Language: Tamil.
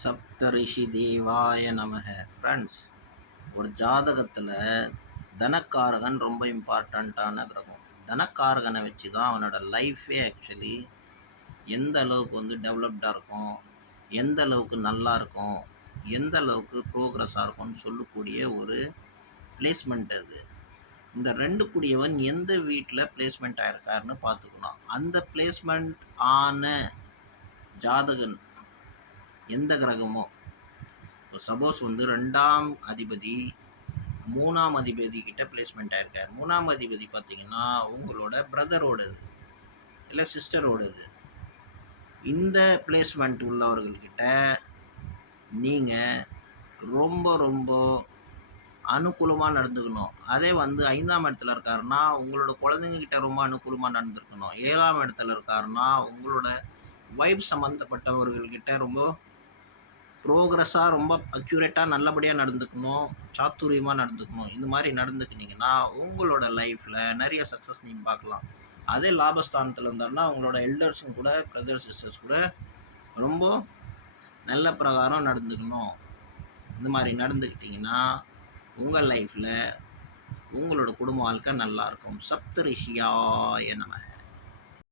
சப்தரிஷி தேவாய நமக. ஃப்ரெண்ட்ஸ், ஒரு ஜாதகத்தில் தனக்காரகன் ரொம்ப இம்பார்ட்டண்ட்டான கிரகம். தனக்காரகனை வச்சு தான் அவனோட லைஃபே ஆக்சுவலி எந்த அளவுக்கு டெவலப்டாக இருக்கும், எந்த அளவுக்கு நல்லா இருக்கும், எந்த அளவுக்கு ப்ரோக்ரஸாக இருக்கும்னு சொல்லக்கூடிய ஒரு பிளேஸ்மெண்ட் அது. இந்த ரெண்டு கூடியவன் எந்த வீட்டில் பிளேஸ்மெண்ட் ஆயிருக்காருன்னு பார்த்துக்கணும். அந்த பிளேஸ்மெண்ட் ஆன ஜாதகன் எந்த கிரகமோ, இப்போ சப்போஸ் 2ஆம் அதிபதி 3ஆம் அதிபதி கிட்ட பிளேஸ்மெண்ட் ஆயிருக்கார். 3ஆம் அதிபதி பார்த்தீங்கன்னா உங்களோட பிரதரோடது இல்லை சிஸ்டரோடது. இந்த பிளேஸ்மெண்ட் உள்ளவர்கள்கிட்ட நீங்கள் ரொம்ப ரொம்ப அனுகூலமாக நடந்துக்கணும். அதே 5ஆம் இடத்துல இருக்காருன்னா உங்களோட குழந்தைங்கக்கிட்ட ரொம்ப அனுகூலமாக நடந்துக்கணும். 7ஆம் இடத்துல இருக்காருன்னா உங்களோட வைஃப் சம்மந்தப்பட்டவர்கள்கிட்ட ரொம்ப ப்ரோக்ரஸாக ரொம்ப அக்யூரேட்டாக நல்லபடியாக நடந்துக்கணும், சாத்துரியமாக நடந்துக்கணும். இந்த மாதிரி நடந்துக்கினீங்கன்னா உங்களோட லைஃப்பில் நிறைய சக்ஸஸ் நீங்கள் பார்க்கலாம். அதே லாபஸ்தானத்தில் இருந்தாருன்னா உங்களோட எல்டர்ஸும் கூட, பிரதர் சிஸ்டர்ஸ் கூட ரொம்ப நல்ல பிரகாரம் நடந்துக்கணும். இந்த மாதிரி நடந்துக்கிட்டிங்கன்னா உங்கள் லைஃப்பில் உங்களோட குடும்ப வாழ்க்கை நல்லாயிருக்கும். சப்த ரிஷியாய நம.